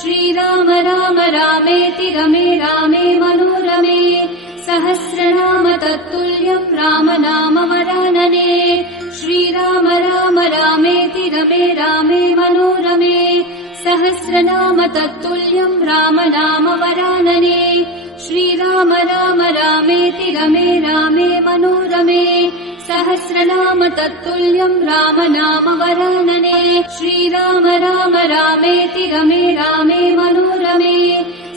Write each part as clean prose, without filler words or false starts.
श्रीराम राम रामेति रमे रामे मनोरमे सहस्रनाम तत्तुल्यम् राम नाम वरानने श्रीराम राम रामेति रमे रामे मनोरमे सहस्रनाम तत्तुल्यम् राम नाम वरानने श्रीराम राम रामेति रमे रामे मनोरमे सहस्रनाम तत्तुल्यम् राम नाम वरानने श्रीराम राम रामेति रमे रामे मनोरमे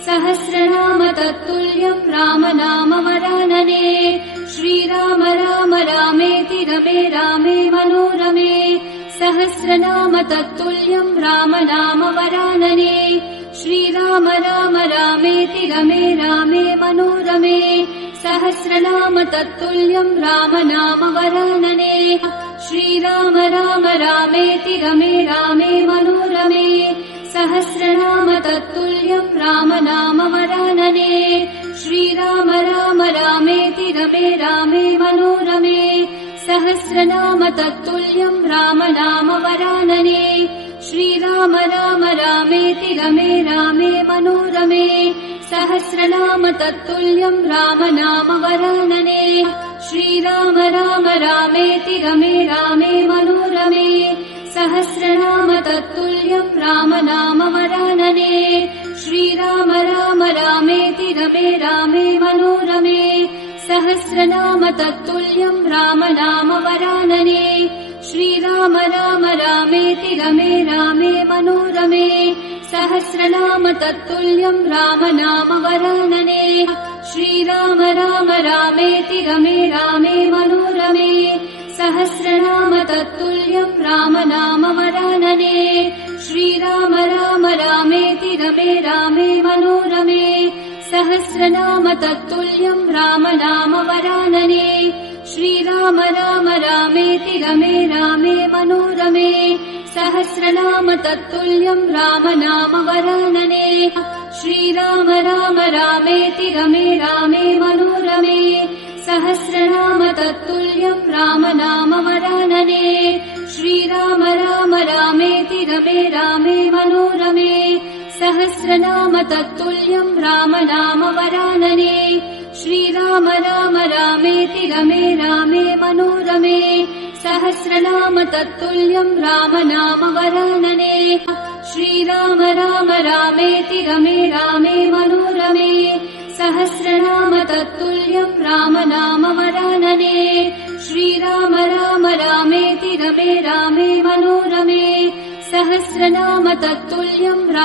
सहस्रनाम तत्तुल्यम् राम नाम वरानने श्रीराम राम रामेति रमे रामे मनोरमे सहस्रनाम तत्तुल्यम् राम नाम वरानने श्रीराम राम रामेति रमे रामे मनोरमे सहस्रनाम तत्तुल्यम् राम नाम वरानने श्रीराम राम रामेति रमे रामे मनोरमे सहस्रनाम तत्तुल्यम् राम नाम वरानने श्रीराम राम रामेति रमे रामे मनोरमे सहस्रनाम तत्तुल्यम् राम नाम वरानने श्रीराम राम रामेति रमे रामे मनोरमे सहस्रनाम तत्तुल्यम् राम नाम वरानने श्रीराम राम रामेति रमे रामे मनोरमे सहस्रनाम तत्तुल्यम् राम नाम वरानने श्रीराम राम रामेति रमे रामे मनोरमे सहस्रनाम तत्तुल्यम् राम नाम वरानने श्रीराम राम रामेति रमे रामे मनोरमे सहस्रनाम तत्तुल्यम् राम नाम वरानने श्रीराम राम रामेति रमे रामे मनोरमे सहस्रनाम तत्तुल्यम् राम नाम वरानने श्रीराम राम रामेति रमे रामे मनोरमे सहस्रनाम तत्तुल्यम् राम नाम वरानने श्रीराम राम रामेति रमे रामे मनोरमे सहस्रनाम तत्तुल्यम् राम नाम वरानने श्रीराम राम रामेति रमे रामे मनोरमे सहस्रनाम तत्तुल्यम् राम नाम वरानने श्रीराम राम रामेति रमे रामे मनोरमे सहस्रनाम तत्तुल्यम् राम नाम वरानने श्रीराम राम रामेति रमे रामे मनोरमे सहस्रनाम तत्तुल्यम् राम नाम वरानने श्रीराम राम रामेति रमे रामे मनोरमे सहस्रनाम तत्तुल्यम् राम नाम वरानने श्रीराम राम रामेति रमे रामे मनोरमे सहस्रनाम तत्तुल्यम् राम